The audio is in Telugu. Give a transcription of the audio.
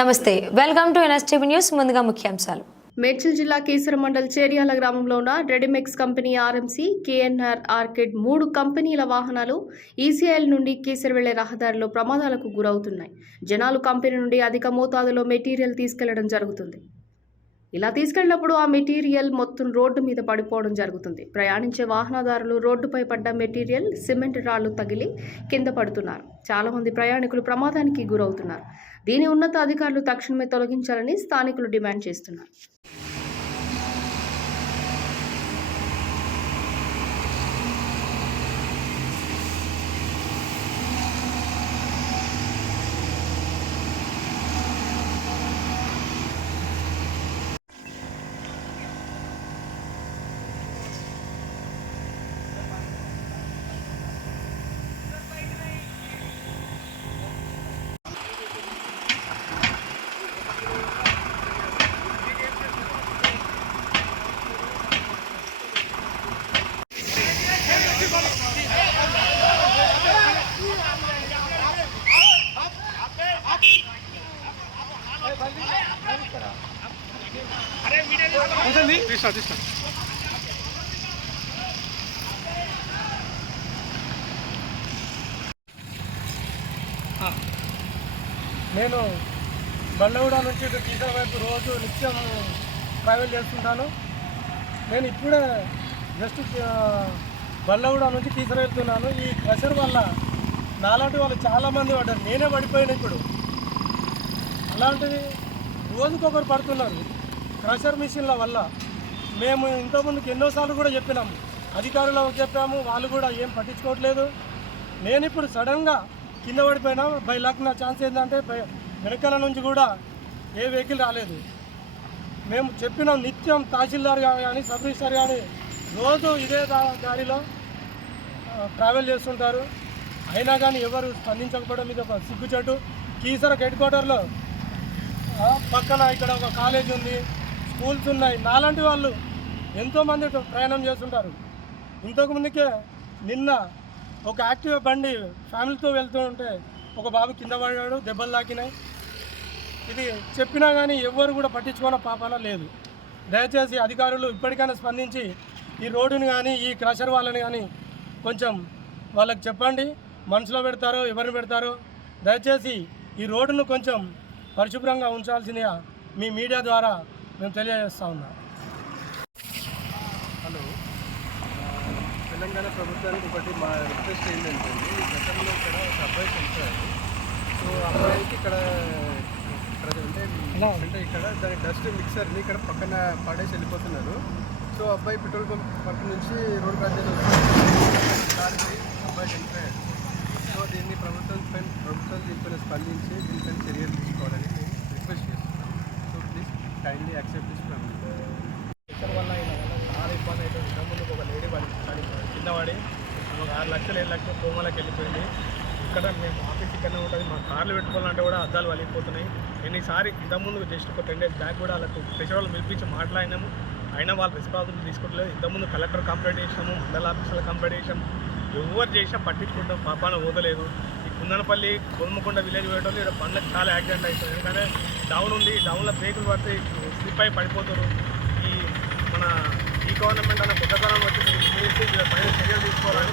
నమస్తే, వెల్కమ్ టు ఎన్ఎస్టీవీ న్యూస్. ముందుగా ముఖ్యాంశాలు. మేడ్చల్ జిల్లా కీసర మండల్ చేర్యాల గ్రామంలో ఉన్న రెడిమెక్స్ కంపెనీ ఆర్ఎంసీ, కేఎన్ఆర్ ఆర్కిడ్ 3 కంపెనీల వాహనాలు ఈసీఐల్ నుండి కీసర వెళ్లే రహదారిలో ప్రమాదాలకు గురవుతున్నాయి. జనాలు కంపెనీ నుండి అధిక మోతాదులో మెటీరియల్ తీసుకెళ్లడం జరుగుతుంది. ఇలా తీసుకెళ్లినప్పుడు ఆ మెటీరియల్ మొత్తం రోడ్డు మీద పడిపోవడం జరుగుతుంది. ప్రయాణించే వాహనదారులు రోడ్డుపై పడ్డ మెటీరియల్, సిమెంట్ రాళ్లు తగిలి కింద పడుతున్నారు. చాలా మంది ప్రయాణికులు ప్రమాదానికి గురవుతున్నారు. దీని ఉన్నత అధికారులు తక్షణమే తొలగించాలని స్థానికులు డిమాండ్ చేస్తున్నారు. నేను బండ్లగూడ నుంచి కీసర వైపు రోజు నిత్యం ట్రావెల్ చేస్తుంటాను. నేను ఇప్పుడే జస్ట్ బండ్లగూడ నుంచి కీసర వెళ్తున్నాను. ఈ క్రషర్ వల్ల నాలాంటి వాళ్ళు చాలామంది పడ్డారు. నేనే పడిపోయాను ఇప్పుడు. అలాంటిది రోజుకొకరు పడుతున్నారు క్రషర్ మిషన్ల వల్ల. మేము ఇంతకుముందుకు ఎన్నోసార్లు కూడా చెప్పినాము, అధికారులకు చెప్పాము, వాళ్ళు కూడా ఏం పట్టించుకోవట్లేదు. నేను ఇప్పుడు సడన్గా కింద పడిపోయినా. బై లక్ నా ఛాన్స్ ఏంటంటే వెనకాల నుంచి కూడా ఏ వెహికల్ రాలేదు. మేము చెప్పినాం, నిత్యం తహసీల్దార్ కానీ సబ్ రిజిస్టర్ కానీ రోజు ఇదే దారిలో ట్రావెల్ చేస్తుంటారు. అయినా కానీ ఎవరు స్పందించకపోవడం ఇది ఒక సిగ్గుచెట్టు. కీసర హెడ్ క్వార్టర్లో పక్కన ఇక్కడ ఒక కాలేజ్ ఉంది, స్కూల్స్ ఉన్నాయి. నాలాంటి వాళ్ళు ఎంతోమంది ప్రయాణం చేస్తుంటారు. ఇంతకుముందుకే నిన్న ఒక యాక్టివ్ బండి ఫ్యామిలీతో వెళ్తూ ఉంటే ఒక బాబు కింద పడ్డాడు, దెబ్బలు తాకినాయి. ఇది చెప్పినా కానీ ఎవరు కూడా పట్టించుకున్న పాపాన లేదు. దయచేసి అధికారులు ఇప్పటికైనా స్పందించి ఈ రోడ్డుని కానీ ఈ క్రషర్ వాళ్ళని కానీ కొంచెం వాళ్ళకి చెప్పండి. మనసులో పెడతారో ఎవరిని పెడతారో దయచేసి ఈ రోడ్డును కొంచెం పరిశుభ్రంగా ఉంచాల్సిందిగా మీ మీడియా ద్వారా మేము తెలియజేస్తూ ఉన్నాం. హలో, తెలంగాణ ప్రభుత్వానికి ఒకటి మా రిక్వెస్ట్ ఏంటంటే, ఈ గతంలో ఇక్కడ ఒక అబ్బాయి చనిపోయాడు. సో అబ్బాయికి ఇక్కడ అంటే ఇక్కడ దాని డస్ట్ మిక్సర్ని ఇక్కడ పక్కన పడేసి వెళ్ళిపోతున్నారు. సో అబ్బాయి పెట్రోల్ పంప్ పక్క నుంచి రోడ్ క్రాస్ చేసి అబ్బాయి చనిపోయాడు. సో దీన్ని ప్రభుత్వం దీనిపైన స్పందించి దీనిపైన చర్యలు తీసుకోవాలని నేను రిక్వెస్ట్ చేస్తున్నాను. So please kindly accept this from మీ. ఇతర వల్ల చాలా ఇబ్బంది అవుతుంది. ఇంతకుముందుకు ఒక లేడీ పడి కింద పడి ఒక 6 లక్షలు 7 లక్షలు కోమలకి వెళ్ళిపోయింది. ఇక్కడ మేము ఆఫీస్ ఇక్కడనే ఉంటుంది. మా కార్లు పెట్టుకోవాలంటే కూడా అద్దాలు వలిగిపోతున్నాయి. నేను ఈసారి ఇంతకుముందు జస్ట్ ఒక 10 days బ్యాక్ కూడా వాళ్ళకు ప్రెషర్ వాళ్ళు పిలిపించి మాట్లాడినాము. అయినా వాళ్ళు రెస్పాన్సిబిలిటీ తీసుకోవట్లేదు. ఇంతకుముందు కలెక్టర్ కంప్లైంట్ చేసినాము, మండల ఆఫీసులో కంప్లైంట్ చేసాము. ఎవరు చేసినా పట్టించుకుంటాం, పాపాన పోతలేదు. ఈ కుందనపల్లి కొనుమకొండ విలేజ్ పోయేటోళ్ళు ఇక్కడ బండ్లకు చాలా యాక్సిడెంట్ అవుతుంది. ఎందుకంటే డౌన్ ఉంది, డౌన్లో బ్రేకులు పడితే స్లిప్ అయి పడిపోతారు. ఈ మన ఈ గవర్నమెంట్ అనే కొత్త కాలం వచ్చి పైన చర్యలు తీసుకోవాలని